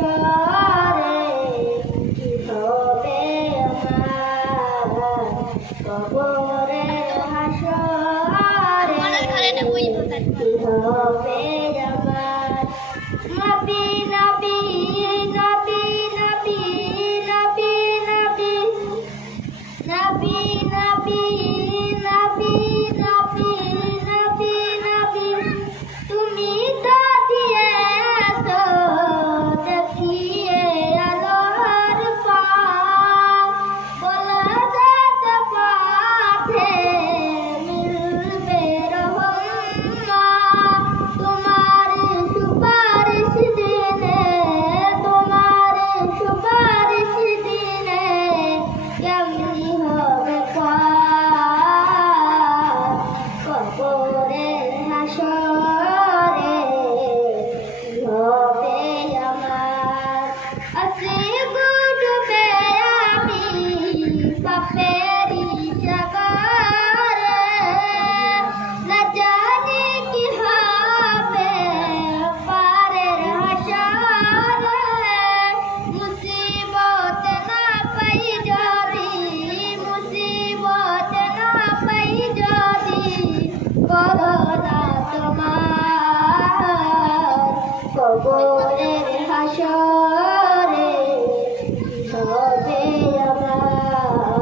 সরে কি হবে কবরে হাসরে কি হবে পরে হাসর অবদা তোমার কবরের হাসরে হবে আমার?